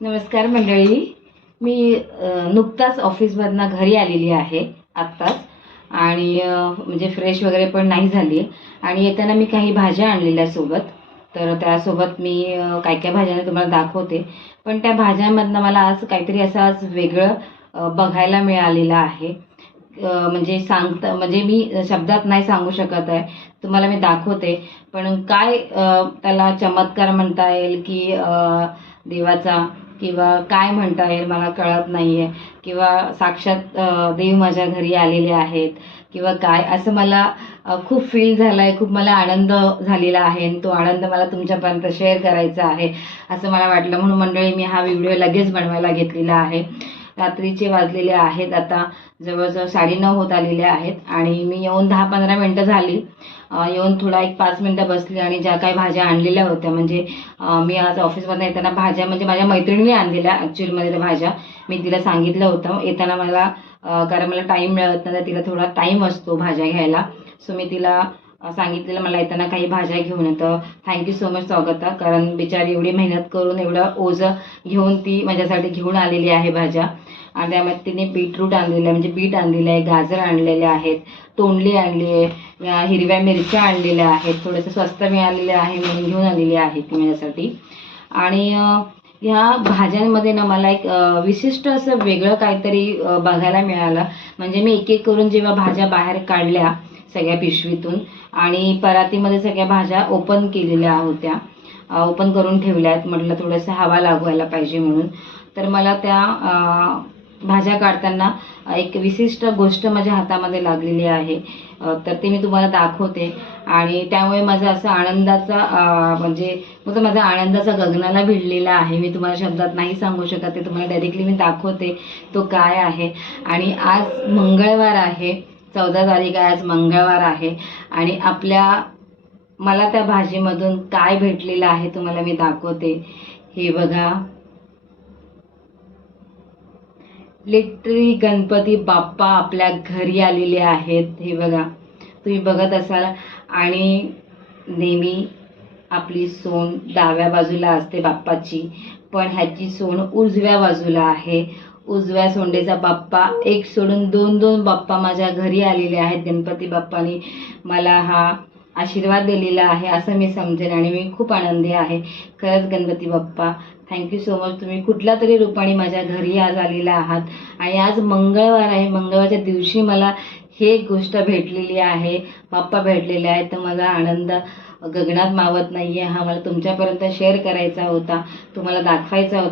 नमस्कार मंडळी. मी नुकताच ऑफिसमधनं घरी आलेली आहे आत्ताच. आणि म्हणजे फ्रेश वगैरे पण नाही झाली आणि येताना मी काही भाज्या आणलेल्या सोबत. तर त्यासोबत मी काय काय भाज्या तुम्हाला दाखवते. पण त्या भाज्यांमधनं मला आज काहीतरी असं आज वेगळं बघायला मिळालेलं आहे. म्हणजे म्हणजे मी शब्दात नाही सांगू शकत आहे, तुम्हाला मी दाखवते. पण काय त्याला चमत्कार म्हणता येईल की देवाचा, किंवा काय म्हणता येईल मला कळत नाहीये. किंवा साक्षात देव माझ्या घरी आलेले आहेत, किंवा काय असं मला खूप फील झालंय. खूप मला आनंद झालेला आहे आणि तो आनंद मला तुमच्यापर्यंत शेअर करायचा आहे असं मला वाटलं. म्हणून मंडळी मी हा व्हिडिओ लगेच बनवायला घेतलेला आहे. रात्रीचे वाजलेले आहेत आता जवळजवळ 9:30 होत आलेले आहेत आणि मी येऊन 10-15 मिनटं झाली. येऊन थोडा एक 5 मिनटं बसली आणि ज्या काही भाज्या आणलेल्या होत्या, म्हणजे मी आज ऑफिसमधून येताना भाज्या म्हणजे माझ्या मैत्रिणीने आणलेल्या ॲक्च्युअलमध्ये त्या भाज्या मी तिला सांगितलं होतं येताना मला, कारण मला टाईम मिळत नाही, तिला थोडा टाईम असतो भाज्या घ्यायला. सो मी तिला सांगितलेलं मला येताना काही भाज्या घेऊन येतं. थँक्यू सो मच स्वागता, कारण बिचारी एवढी मेहनत करून एवढं ओझं घेऊन ती माझ्यासाठी घेऊन आलेली आहे भाज्या. आणि त्यामध्ये तिने बीटरूट आणलेलं आहे, म्हणजे बीट आणलेलं आहे, गाजर आणलेले आहेत, तोंडली आणली आहे, हिरव्या मिरच्या आणलेल्या आहेत. थोडंसं स्वस्त मिळालेले आहे म्हणून घेऊन आलेली आहे ती माझ्यासाठी. आणि ह्या भाज्यांमध्ये ना मला एक विशिष्ट असं वेगळं काहीतरी बघायला मिळालं. म्हणजे मी एक एक करून जेव्हा भाज्या बाहेर काढल्या सगळ्या पिशवीतून आणि परातीमध्ये सगळ्या भाज्या ओपन केलेल्या होत्या, ओपन करून ठेवल्या आहेत. म्हटलं थोडंसं हवा लागवायला पाहिजे म्हणून. तर मला त्या भाज्या काढताना एक विशिष्ट गोष्ट माझ्या हातामध्ये लागलेली आहे. तर ते मी तुम्हाला दाखवते. आणि त्यामुळे माझा असा आनंदाचा म्हणजे मग माझा आनंदाचा गगनाला भिडलेला आहे. मी तुम्हाला शब्दात नाही सांगू शकत, ते तुम्हाला डायरेक्टली मी दाखवते तो काय आहे. आणि आज मंगळवार आहे, 14 तारीख आहे, आज मंगळवार आहे. आणि मला त्या भाजीमधून काय भेटलेलं आहे तुम्हाला मी दाखवते. हे बघा, लिटरली गणपती बाप्पा आपल्या घरी आलेले आहेत. हे बघा, तुम्ही बघत असाल. आणि नेहमी आपली सोंड डाव्या बाजूला असते बाप्पाची, पण ह्याची सोंड उजव्या बाजूला आहे. उजव्या सोंडेचा बाप्पा एक सोडून दोन दोन बाप्पा माझ्या घरी आलेले आहेत. गणपती बाप्पानी मला हा आशीर्वाद दिलेला आहे असं मी समजेन आणि मी खूप आनंदी आहे. खरंच Ganpati Bappa thank you so much. तुम्ही कुठल्या तरी रूपाने माझ्या घरी आज आलेला आहात. आणि आज मंगळवार आहे, मंगळवारच्या दिवशी मला हे गोष्ट भेटलेली आहे, बाप्पा भेटलेले आहेत. तर माझा आनंद गगनात मावत नाहीये. हा मला तुमच्यापर्यंत शेअर करायचा होता, तुम्हाला दाखवायचा होता.